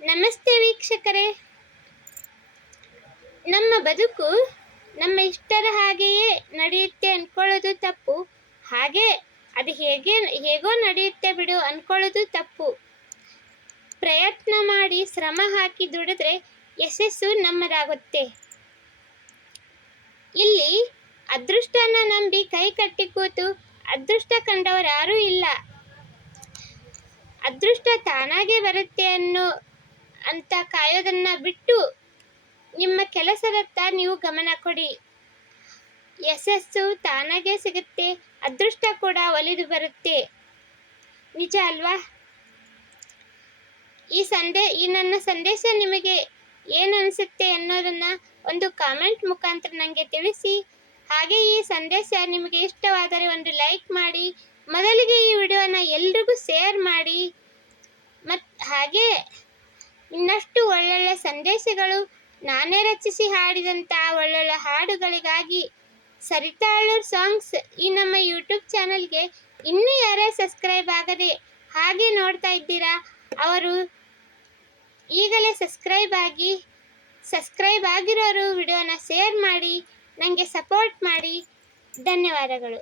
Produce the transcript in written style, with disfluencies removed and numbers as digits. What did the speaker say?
ನಮಸ್ತೆ ವೀಕ್ಷಕರೇ. ನಮ್ಮ ಬದುಕು ನಮ್ಮ ಇಷ್ಟರ ಹಾಗೆಯೇ ನಡೆಯುತ್ತೆ ಅಂದ್ಕೊಳ್ಳೋದು ತಪ್ಪು. ಹಾಗೆ ಅದು ಹೇಗೋ ನಡೆಯುತ್ತೆ ಬಿಡು ಅಂದ್ಕೊಳ್ಳೋದು ತಪ್ಪು. ಪ್ರಯತ್ನ ಮಾಡಿ ಶ್ರಮ ಹಾಕಿ ದುಡಿದ್ರೆ ಯಶಸ್ಸು ನಮ್ಮದಾಗುತ್ತೆ. ಇಲ್ಲಿ ಅದೃಷ್ಟನ ನಂಬಿ ಕೈ ಕಟ್ಟಿ ಕೂತು ಅದೃಷ್ಟ ಕಂಡವರು ಯಾರೂ ಇಲ್ಲ. ಅದೃಷ್ಟ ತಾನಾಗೆ ಬರುತ್ತೆ ಅಂತ ಕಾಯೋದನ್ನ ಬಿಟ್ಟು ನಿಮ್ಮ ಕೆಲಸದತ್ತ ನೀವು ಗಮನ ಕೊಡಿ. ಯಶಸ್ಸು ತಾನಾಗೆ ಸಿಗುತ್ತೆ, ಅದೃಷ್ಟ ಕೂಡ ಒಲಿದು ಬರುತ್ತೆ. ನಿಜ ಅಲ್ವಾ? ಈ ನನ್ನ ಸಂದೇಶ ನಿಮಗೆ ಏನು ಅನಿಸುತ್ತೆ ಅನ್ನೋದನ್ನ ಒಂದು ಕಾಮೆಂಟ್ ಮುಖಾಂತರ ನನಗೆ ತಿಳಿಸಿ. ಹಾಗೆ ಈ ಸಂದೇಶ ನಿಮಗೆ ಇಷ್ಟವಾದರೆ ಒಂದು ಲೈಕ್ ಮಾಡಿ. ಮೊದಲಿಗೆ ಈ ವಿಡಿಯೋನ ಎಲ್ರಿಗೂ ಶೇರ್ ಮಾಡಿ. ಹಾಗೆ ಇನ್ನಷ್ಟು ಒಳ್ಳೊಳ್ಳೆ ಸಂದೇಶಗಳು, ನಾನೇ ರಚಿಸಿ ಹಾಡಿದಂಥ ಒಳ್ಳೊಳ್ಳೆ ಹಾಡುಗಳಿಗಾಗಿ ಸರಿತಾ ಅಳ್ಳೂರ್ ಸಾಂಗ್ಸ್ ಈ ನಮ್ಮ ಯೂಟ್ಯೂಬ್ ಚಾನಲ್ಗೆ ಇನ್ನೂ ಯಾರೇ ಸಬ್ಸ್ಕ್ರೈಬ್ ಆಗದೆ ಹಾಗೆ ನೋಡ್ತಾ ಇದ್ದೀರಾ, ಅವರು ಈಗಲೇ ಸಬ್ಸ್ಕ್ರೈಬ್ ಆಗಿರೋರು ವಿಡಿಯೋನ ಶೇರ್ ಮಾಡಿ ನನಗೆ ಸಪೋರ್ಟ್ ಮಾಡಿ. ಧನ್ಯವಾದಗಳು.